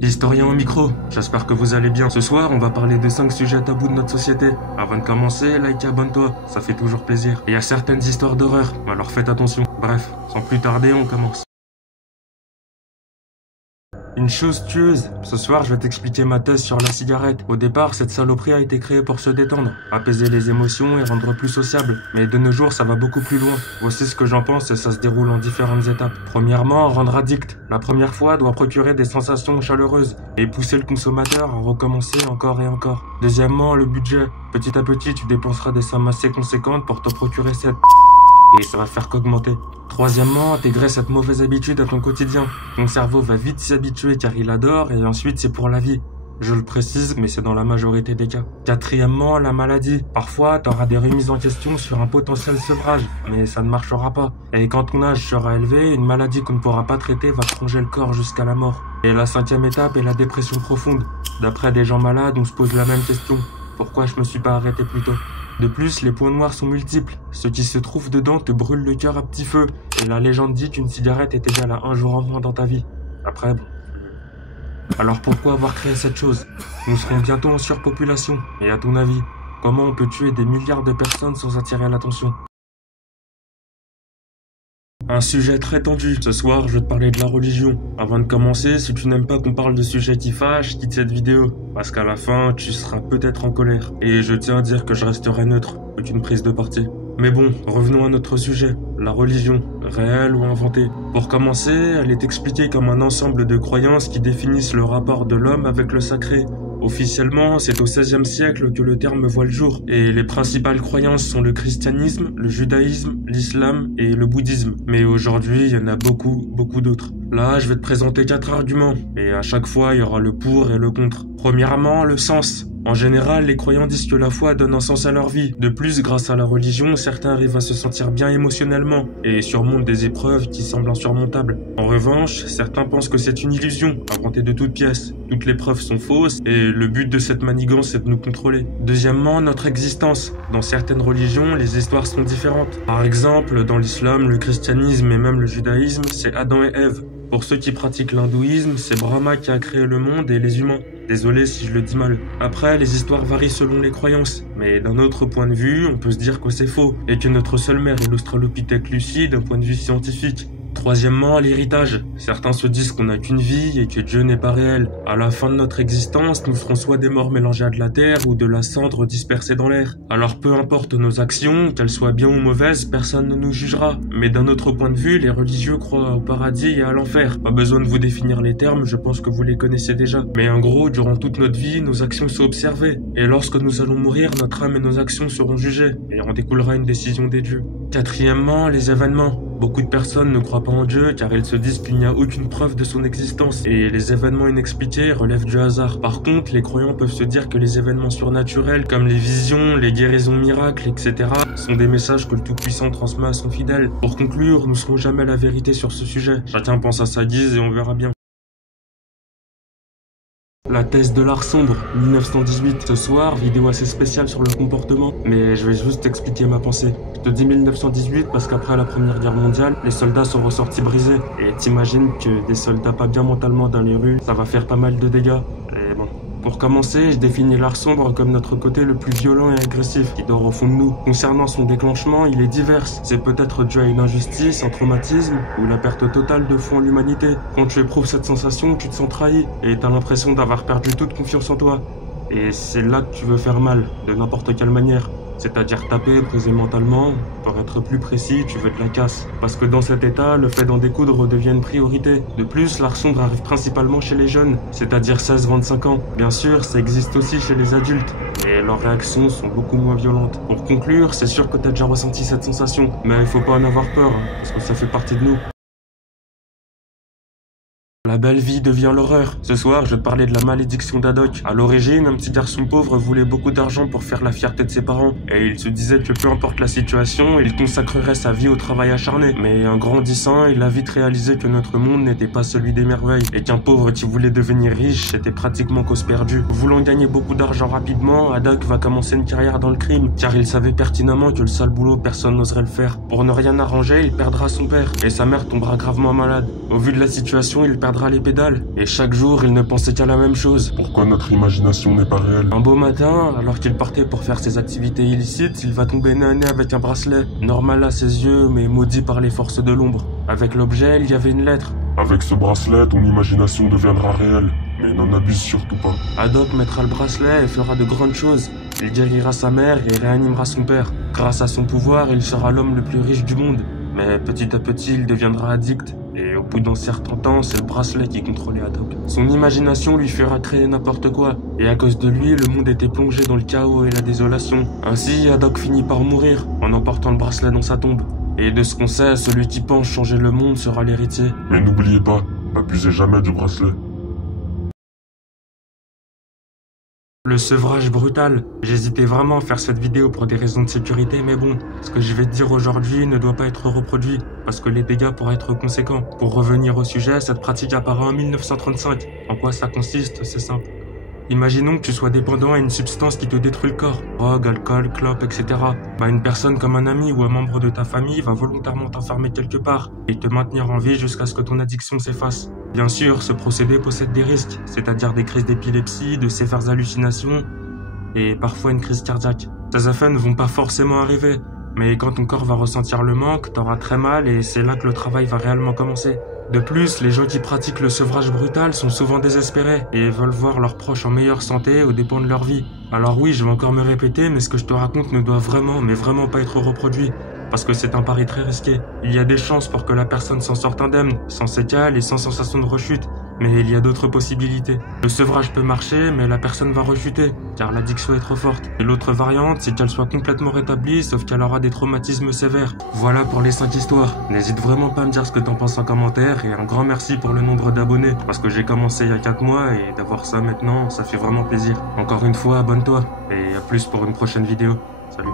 Historien au micro, j'espère que vous allez bien. Ce soir, on va parler de 5 sujets tabous de notre société. Avant de commencer, like et abonne-toi, ça fait toujours plaisir. Il y a certaines histoires d'horreur, alors faites attention. Bref, sans plus tarder, on commence. Une chose tueuse. Ce soir, je vais t'expliquer ma thèse sur la cigarette. Au départ, cette saloperie a été créée pour se détendre, apaiser les émotions et rendre plus sociable. Mais de nos jours, ça va beaucoup plus loin. Voici ce que j'en pense et ça se déroule en différentes étapes. Premièrement, rendre addict. La première fois doit procurer des sensations chaleureuses et pousser le consommateur à recommencer encore et encore. Deuxièmement, le budget. Petit à petit, tu dépenseras des sommes assez conséquentes pour te procurer cette et ça va faire qu'augmenter. Troisièmement, intégrer cette mauvaise habitude à ton quotidien. Ton cerveau va vite s'y habituer car il adore et ensuite c'est pour la vie. Je le précise, mais c'est dans la majorité des cas. Quatrièmement, la maladie. Parfois, tu auras des remises en question sur un potentiel sevrage, mais ça ne marchera pas. Et quand ton âge sera élevé, une maladie qu'on ne pourra pas traiter va plonger le corps jusqu'à la mort. Et la cinquième étape est la dépression profonde. D'après des gens malades, on se pose la même question. Pourquoi je me suis pas arrêté plus tôt ? De plus, les points noirs sont multiples. Ce qui se trouve dedans te brûle le cœur à petit feu. Et la légende dit qu'une cigarette est égale à un jour en moins dans ta vie. Après, bon. Alors pourquoi avoir créé cette chose ? Nous serons bientôt en surpopulation. Et à ton avis, comment on peut tuer des milliards de personnes sans attirer l'attention ? Un sujet très tendu. Ce soir, je vais te parler de la religion. Avant de commencer, si tu n'aimes pas qu'on parle de sujets qui fâchent, quitte cette vidéo. Parce qu'à la fin, tu seras peut-être en colère. Et je tiens à dire que je resterai neutre, aucune prise de parti. Mais bon, revenons à notre sujet. La religion, réelle ou inventée. Pour commencer, elle est expliquée comme un ensemble de croyances qui définissent le rapport de l'homme avec le sacré. Officiellement, c'est au XVIe siècle que le terme voit le jour, et les principales croyances sont le christianisme, le judaïsme, l'islam et le bouddhisme. Mais aujourd'hui, il y en a beaucoup d'autres. Là, je vais te présenter 4 arguments, et à chaque fois, il y aura le pour et le contre. Premièrement, le sens. En général, les croyants disent que la foi donne un sens à leur vie. De plus, grâce à la religion, certains arrivent à se sentir bien émotionnellement et surmontent des épreuves qui semblent insurmontables. En revanche, certains pensent que c'est une illusion, inventée de toutes pièces. Toutes les preuves sont fausses et le but de cette manigance est de nous contrôler. Deuxièmement, notre existence. Dans certaines religions, les histoires sont différentes. Par exemple, dans l'islam, le christianisme et même le judaïsme, c'est Adam et Ève. Pour ceux qui pratiquent l'hindouisme, c'est Brahma qui a créé le monde et les humains. Désolé si je le dis mal. Après, les histoires varient selon les croyances. Mais d'un autre point de vue, on peut se dire que c'est faux. Et que notre seule mère est l'Australopithèque Lucie d'un point de vue scientifique. Troisièmement, l'héritage. Certains se disent qu'on n'a qu'une vie et que Dieu n'est pas réel. À la fin de notre existence, nous serons soit des morts mélangés à de la terre ou de la cendre dispersée dans l'air. Alors peu importe nos actions, qu'elles soient bien ou mauvaises, personne ne nous jugera. Mais d'un autre point de vue, les religieux croient au paradis et à l'enfer. Pas besoin de vous définir les termes, je pense que vous les connaissez déjà. Mais en gros, durant toute notre vie, nos actions sont observées. Et lorsque nous allons mourir, notre âme et nos actions seront jugées. Et en découlera une décision des dieux. Quatrièmement, les événements. Beaucoup de personnes ne croient pas en Dieu car ils se disent qu'il n'y a aucune preuve de son existence et les événements inexpliqués relèvent du hasard. Par contre, les croyants peuvent se dire que les événements surnaturels comme les visions, les guérisons miracles, etc. sont des messages que le Tout-Puissant transmet à son fidèle. Pour conclure, nous ne serons jamais la vérité sur ce sujet. Chacun pense à sa guise et on verra bien. La thèse de l'art sombre, 1918. Ce soir, vidéo assez spéciale sur le comportement, mais je vais juste expliquer ma pensée. Je te dis 1918 parce qu'après la Première Guerre mondiale, les soldats sont ressortis brisés. Et t'imagines que des soldats pas bien mentalement dans les rues, ça va faire pas mal de dégâts. Et bon. Pour commencer, je définis l'art sombre comme notre côté le plus violent et agressif, qui dort au fond de nous. Concernant son déclenchement, il est divers. C'est peut-être dû à une injustice, un traumatisme, ou la perte totale de foi en l'humanité. Quand tu éprouves cette sensation, tu te sens trahi, et t'as l'impression d'avoir perdu toute confiance en toi. Et c'est là que tu veux faire mal, de n'importe quelle manière. C'est-à-dire taper, briser mentalement, pour être plus précis, tu veux de la casse. Parce que dans cet état, le fait d'en découdre devient une priorité. De plus, l'art sombre arrive principalement chez les jeunes, c'est-à-dire 16-25 ans. Bien sûr, ça existe aussi chez les adultes, mais leurs réactions sont beaucoup moins violentes. Pour conclure, c'est sûr que t'as déjà ressenti cette sensation, mais il faut pas en avoir peur, parce que ça fait partie de nous. La belle vie devient l'horreur. Ce soir, je vais te parler de la malédiction d'Haddock. À l'origine, un petit garçon pauvre voulait beaucoup d'argent pour faire la fierté de ses parents. Et il se disait que peu importe la situation, il consacrerait sa vie au travail acharné. Mais en grandissant, il a vite réalisé que notre monde n'était pas celui des merveilles. Et qu'un pauvre qui voulait devenir riche, c'était pratiquement cause perdue. Voulant gagner beaucoup d'argent rapidement, Haddock va commencer une carrière dans le crime. Car il savait pertinemment que le sale boulot, personne n'oserait le faire. Pour ne rien arranger, il perdra son père. Et sa mère tombera gravement malade. Au vu de la situation, il perdra à les pédales. Et chaque jour, il ne pensait qu'à la même chose. Pourquoi notre imagination n'est pas réelle? Un beau matin, alors qu'il partait pour faire ses activités illicites, il va tomber nez à nez avec un bracelet. Normal à ses yeux, mais maudit par les forces de l'ombre. Avec l'objet, il y avait une lettre. Avec ce bracelet, ton imagination deviendra réelle. Mais n'en abuse surtout pas. Haddock mettra le bracelet et fera de grandes choses. Il guérira sa mère et réanimera son père. Grâce à son pouvoir, il sera l'homme le plus riche du monde. Mais petit à petit, il deviendra addict. Et au bout d'un certain temps, c'est le bracelet qui contrôlait Haddock. Son imagination lui fera créer n'importe quoi. Et à cause de lui, le monde était plongé dans le chaos et la désolation. Ainsi, Haddock finit par mourir en emportant le bracelet dans sa tombe. Et de ce qu'on sait, celui qui pense changer le monde sera l'héritier. Mais n'oubliez pas, n'abusez jamais du bracelet. Le sevrage brutal. J'hésitais vraiment à faire cette vidéo pour des raisons de sécurité, mais bon, ce que je vais te dire aujourd'hui ne doit pas être reproduit, parce que les dégâts pourraient être conséquents. Pour revenir au sujet, cette pratique apparaît en 1935. En quoi ça consiste? C'est simple. Imaginons que tu sois dépendant à une substance qui te détruit le corps. Drogue, alcool, clope, etc. Une personne comme un ami ou un membre de ta famille va volontairement t'enfermer quelque part et te maintenir en vie jusqu'à ce que ton addiction s'efface. Bien sûr, ce procédé possède des risques, c'est-à-dire des crises d'épilepsie, de sévères hallucinations et parfois une crise cardiaque. Ces effets ne vont pas forcément arriver, mais quand ton corps va ressentir le manque, t'auras très mal et c'est là que le travail va réellement commencer. De plus, les gens qui pratiquent le sevrage brutal sont souvent désespérés et veulent voir leurs proches en meilleure santé aux dépens de leur vie. Alors oui, je vais encore me répéter, mais ce que je te raconte ne doit vraiment, mais vraiment pas être reproduit. Parce que c'est un pari très risqué. Il y a des chances pour que la personne s'en sorte indemne, sans séquelles et sans sensation de rechute. Mais il y a d'autres possibilités. Le sevrage peut marcher, mais la personne va rechuter, car l'addiction est trop forte. Et l'autre variante, c'est qu'elle soit complètement rétablie, sauf qu'elle aura des traumatismes sévères. Voilà pour les 5 histoires. N'hésite vraiment pas à me dire ce que t'en penses en commentaire, et un grand merci pour le nombre d'abonnés, parce que j'ai commencé il y a 4 mois, et d'avoir ça maintenant, ça fait vraiment plaisir. Encore une fois, abonne-toi, et à plus pour une prochaine vidéo. Salut.